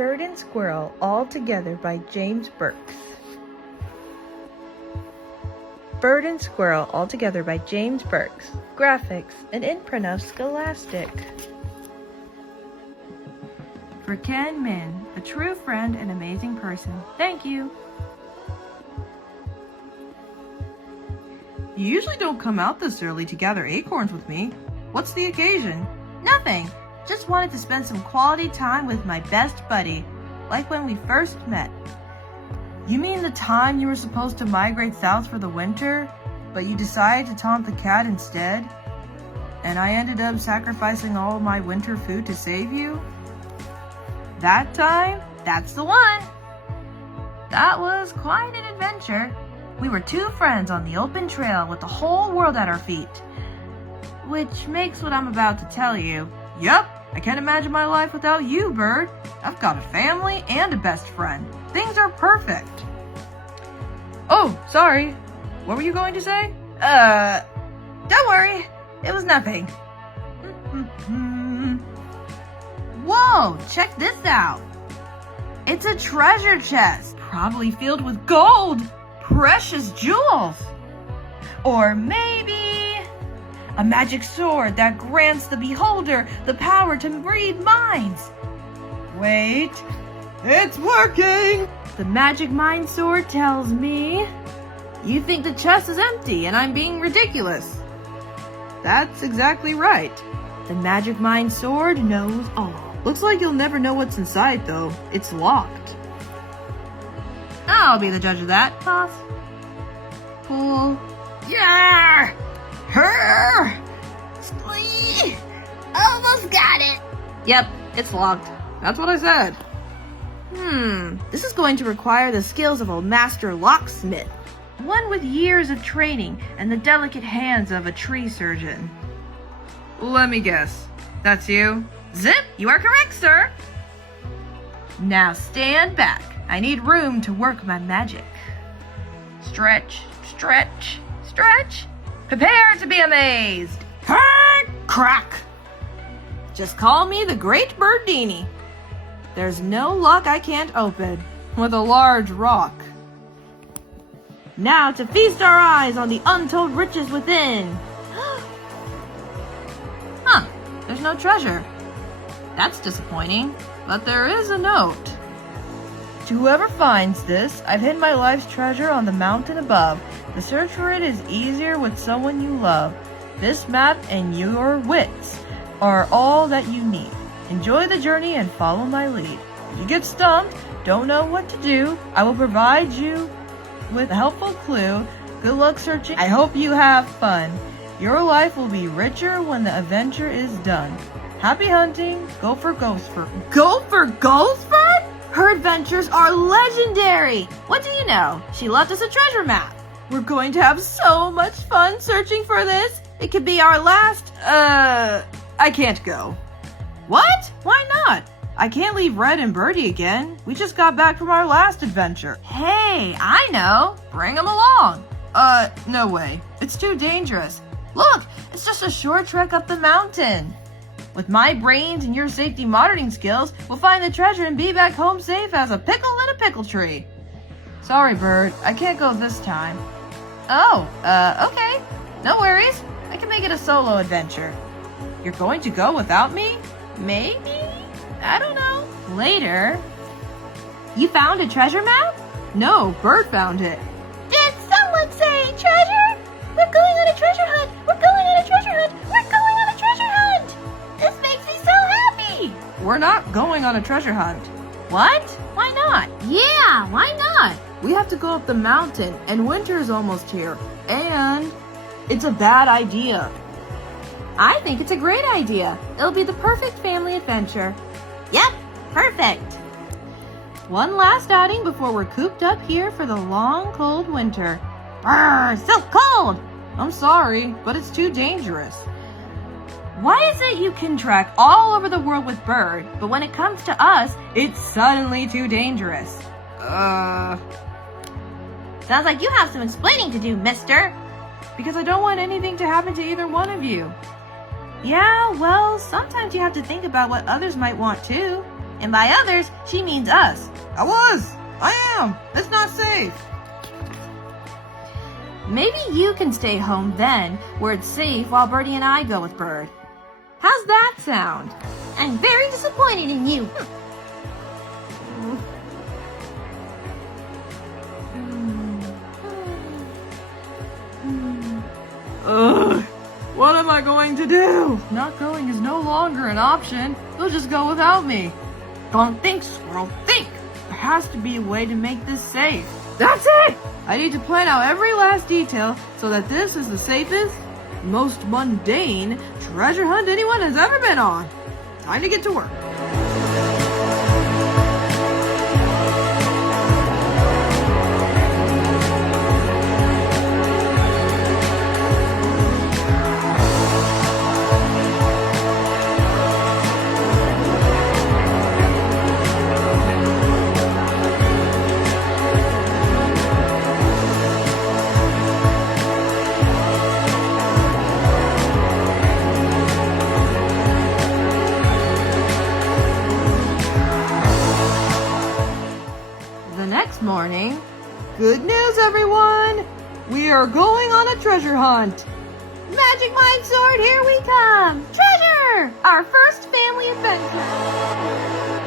Bird and Squirrel All Together by James Burks. Bird and Squirrel All Together by James Burks. Graphics, an imprint of Scholastic. For Ken Min, a true friend and amazing person. Thank you. You usually don't come out this early to gather acorns with me. What's the occasion? Nothing. Just wanted to spend some quality time with my best buddy, like when we first met. You mean the time you were supposed to migrate south for the winter, but you decided to taunt the cat instead? And I ended up sacrificing all of my winter food to save you? That time? That's the one. That was quite an adventure. We were two friends on the open trail with the whole world at our feet. Which makes what I'm about to tell you. Yep, I can't imagine my life without you, Bird. I've got a family and a best friend. Things are perfect. Oh, sorry. What were you going to say? Don't worry. It was nothing. Whoa, check this out. It's a treasure chest, probably filled with gold, precious jewels. Or maybe a magic sword that grants the beholder the power to read minds. Wait, it's working! The magic mind sword tells me you think the chest is empty and I'm being ridiculous. That's exactly right. The magic mind sword knows all. Looks like you'll never know what's inside, though. It's locked. I'll be the judge of that. Toss. Pull. Yeah! Her! Splee! Almost got it! Yep, it's locked. That's what I said. This is going to require the skills of a master locksmith. One with years of training and the delicate hands of a tree surgeon. Let me guess. That's you? Zip, you are correct, sir. Now stand back. I need room to work my magic. Stretch, stretch, stretch. Prepare to be amazed. Crack. Just call me the Great Birdini. There's no lock I can't open with a large rock. Now to feast our eyes on the untold riches within. There's no treasure. That's disappointing, but there is a note. To whoever finds this, I've hidden my life's treasure on the mountain above. The search for it is easier with someone you love. This map and your wits are all that you need. Enjoy the journey and follow my lead. If you get stumped, don't know what to do, I will provide you with a helpful clue. Good luck searching. I hope you have fun. Your life will be richer when the adventure is done. Happy hunting. Go for Gopher. Go for Gopher? Her adventures are legendary. What do you know? She left us a treasure map. We're going to have so much fun searching for this. It could be our last, I can't go. What? Why not? I can't leave Red and Birdie again. We just got back from our last adventure. Hey, I know. Bring them along. No way. It's too dangerous. Look, it's just a short trek up the mountain. With my brains and your safety monitoring skills, we'll find the treasure and be back home safe as a pickle in a pickle tree. Sorry, Bird. I can't go this time. Oh, okay. No worries. I can make it a solo adventure. You're going to go without me? Maybe? I don't know. Later. You found a treasure map? No, Bird found it. Did someone say treasure? We're going on a treasure hunt! We're going on a treasure hunt! We're going on a treasure hunt! This makes me so happy! We're not going on a treasure hunt. What? Why not? Yeah, why not? We have to go up the mountain, and winter is almost here. And it's a bad idea. I think it's a great idea. It'll be the perfect family adventure. Yep, perfect. One last outing before we're cooped up here for the long, cold winter. Brr, so cold! I'm sorry, but it's too dangerous. Why is it you can trek all over the world with Bird, but when it comes to us, it's suddenly too dangerous? Sounds like you have some explaining to do, mister. Because I don't want anything to happen to either one of you. Yeah, well, sometimes you have to think about what others might want too. And by others, she means us. I am. It's not safe. Maybe you can stay home then, where it's safe while Birdie and I go with Bird. How's that sound? I'm very disappointed in you. Ugh. What am I going to do? Not going is no longer an option. You'll just go without me. Don't think, Squirrel, think! There has to be a way to make this safe. That's it! I need to plan out every last detail so that this is the safest, most mundane treasure hunt anyone has ever been on. Time to get to work. Next morning, good news everyone! We are going on a treasure hunt! Magic Mind Sword, here we come! Treasure! Our first family adventure!